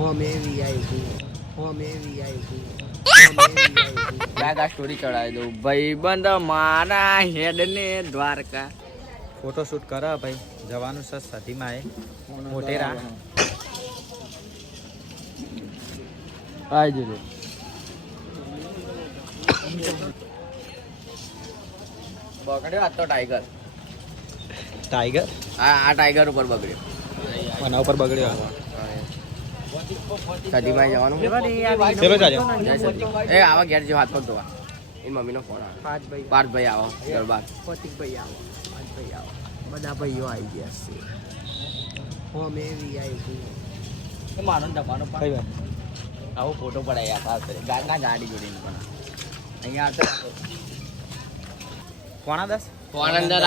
હોમે વીઆઈપી હોમે વીઆઈપી આ સ્ટોરી ચડાવી દઉં. ભાઈ બંધ મારા હેડ દ્વારકા. ફોટોશૂટ ભાઈ. જવાનું છે સતીમાં એ. મોટેરા આઈ જજો. બગડ્યો આ તો ટાઈગર ટાઈગર આ આ ટાઈગર ઉપર બગડ્યો. આના ઉપર બગડ્યો. સદીમાં જવાનું? ચલો જાજો એ આવા ઘેર જેવો હાથ પગ ધોવા. એની મમ્મીનો ફોન આવે. પાંચ ભાઈ પાર્થભાઈ આવો દરબાર. ફતિકભાઈ આવો પાંચ ભાઈ આવો. બધા ભાઈઓ આવી ગયા છે. જમાનો કઈ આવો ફોટો પડાય યાર ગાડી જોડીને પણ. અહીંયા દસ?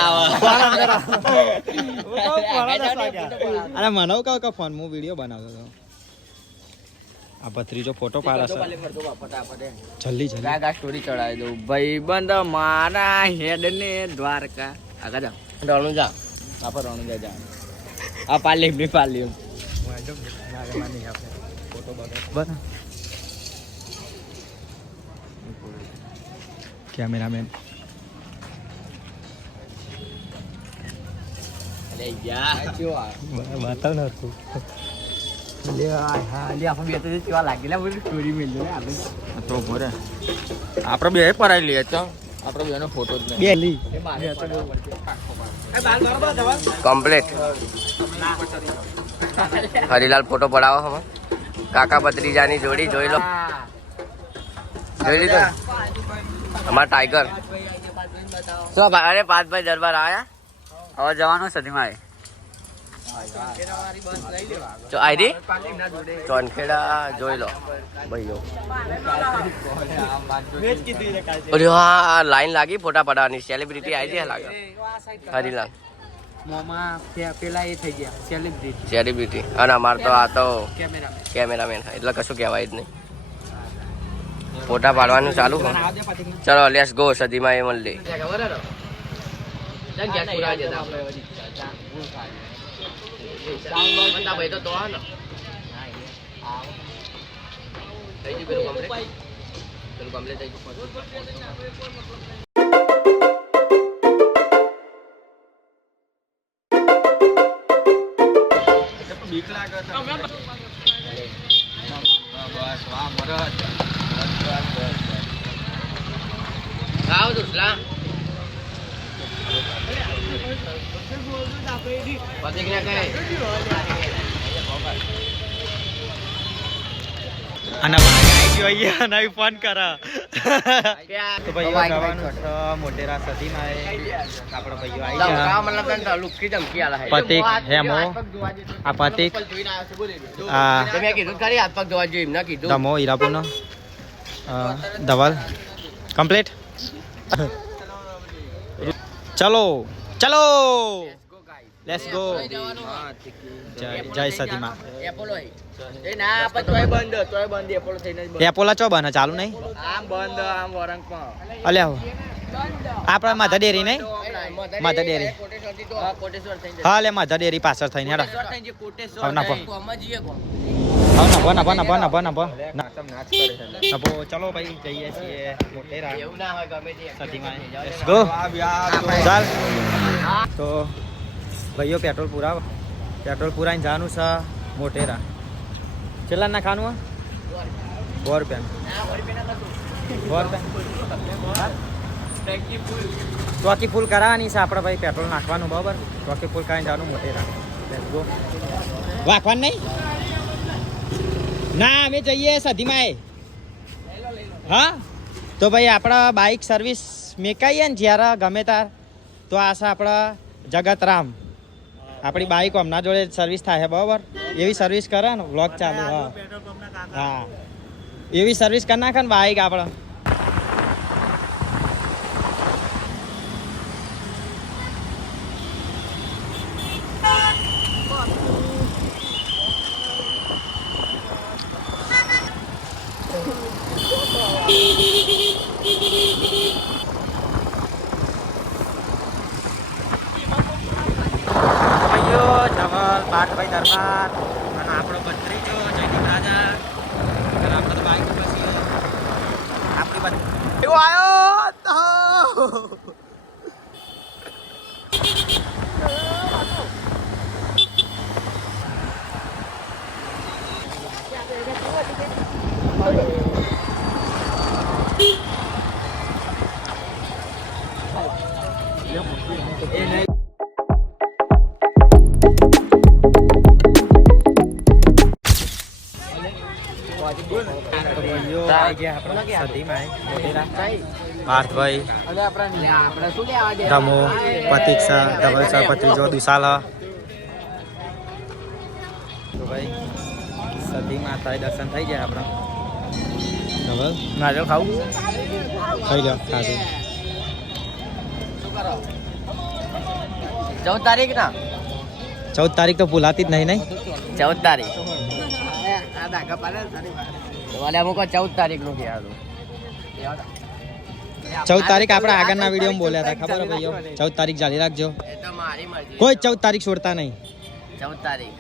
આવો અરે મને કહો કે ફોન હું વીડિયો બનાવતો હતો. આ ભત્રીજો ફોટો પાડે છે જલ્દી જલ્દી. ગાગા સ્ટોરી ચડાવી દઉં. ભાઈ બંધ મારા હેડ ને દ્વારકા. આગળ જા રણુજા આપ રણુ જા આ પાલી બી પાલી કેમેરામેન. અરે યાર. વાતાવરણ આ બતાવ ને તું લે આ હા લે આપણે બે પરાઈ લઈએ તો આપણે બેનો ફોટો જ બે કમ્પ્લીટ હરિલાલ ફોટો પડાવો હવે. કાકા ભત્રીજાની જોડી જોઈ લો. જોઈ લીધો? અમારા ટાઈગર શું ભાઈ અરે પાંચભાઈ દરબાર આવ્યા? હવે જવાનું સદીમાં તો આઈ ચોનખેડા, જોઈ લો. ભાઈઓ અરે હા, લાઈન લાગી ફોટા પડાવવાની સેલિબ્રિટી આવી છે લાગે. હરિલાલ ગયા સેલિબ્રિટી અને અમાર તો આ તો કેમેરામેન એટલે કશું કહેવાય જ નહીં. ફોટા પાડવાનું ચાલુ. ચલો લેસ ગો સદીમાં એ મળી. આવ દુસલા પ્રતિક્રિયા અને ભાઈ આવી ગયો અહીંયા નહીં ફોન કરે. કરે તો ભાઈ જવાનું છે મોટેરા સતીમાં એ ભાઈઓ આવી ગયા. મતલબ તને ધમકી આલા હે. પતિક, હેમો, આ પતિક, આ તમે કીધું ખરી હાથ પગ ધોવા જોઈએ એમને કીધું. દમો હીરાપુરનો ધવલ. કમ્પ્લીટ? ચલો ચલો! લેટ્સ ગો જય જય સતીમાં. એપોલો હે. એ ના પણ તોય બંધ તોય બંધ. એપોલો થઈને જ બંધ. એપોલા ચો બને ચાલુ નહીં? આમ બંધ આમ અલ્યા આપણા માધા ડેરી નહીં? માતા ડેરી. હા, લે માધા ડેરી પાછળ થઈને હેડા. કોટેશ્વર ના જે કોટેશ્વર હા, નાખો. થઈને કોમાં જઈએ કોમ. હા નભો નભો નભો નભો નભો. નભો ચલો ભાઈ જઈએ છીએ મોટેરા. એવું ના હોય ગમે તે સતીમાં. ગો ચાલ. તો ભાઈઓ, પેટ્રોલ પુરાવ. પેટ્રોલ પુરાઈને જવાનું છે મોટેરા કેટલા ના ખાનું સો રૂપિયા. રૂપિયા ફૂલ કરાવવાની છે આપણે ભાઈ, પેટ્રોલ નાખવાનું, બરાબર? ટોકી ફૂલ કરાવીને જવાનું મોટેરા વાંખવાનું નહીં? ના, અમે જઈએ સધીમાં હા? તો ભાઈ, આપણા બાઇક સર્વિસ મેકાઈએ ને, જ્યારે ગમે તાર તો આશા આપણા જગતરામ. આપણી બાઇક હમણાં જોડે સર્વિસ થાય છે બરાબર? એવી સર્વિસ કરે ને વ્લોગ ચાલુ હા. હા. એવી સર્વિસ કરી નાખે ને બાઇક આપણે ભાઈ દરબાર અને આપણો ભત્રીજો જયદીપ રાજા અને આપણે તો બાઈક પછી આપણી બધી એવો આવ્યો Yeah, શું લેવા દે? રમો પ્રતિક્ષા ધવલસા પત્રીજો દુસાલા. તો ભાઈ સતી માતા દર્શન થઈ જાય આપણા? ધવલ? નારિયેળ ખાવું? ખાઈ લો ખાધું ચૌદ તારીખ ના ચૌદ તારીખ તો ભૂલાતી જ નહીં નહીં? ચૌદ તારીખ. પાડે અમુક ચૌદ તારીખનું કહેવાનું ચૌદ તારીખ આપણે આગળના વિડીયોમાં બોલ્યા હતા ખબર ભાઈઓ? ચૌદ તારીખ જાળી રાખજો. એ તો મારી મરજી. કોઈ ચૌદ તારીખ છોડતા નહીં. ચૌદ તારીખ.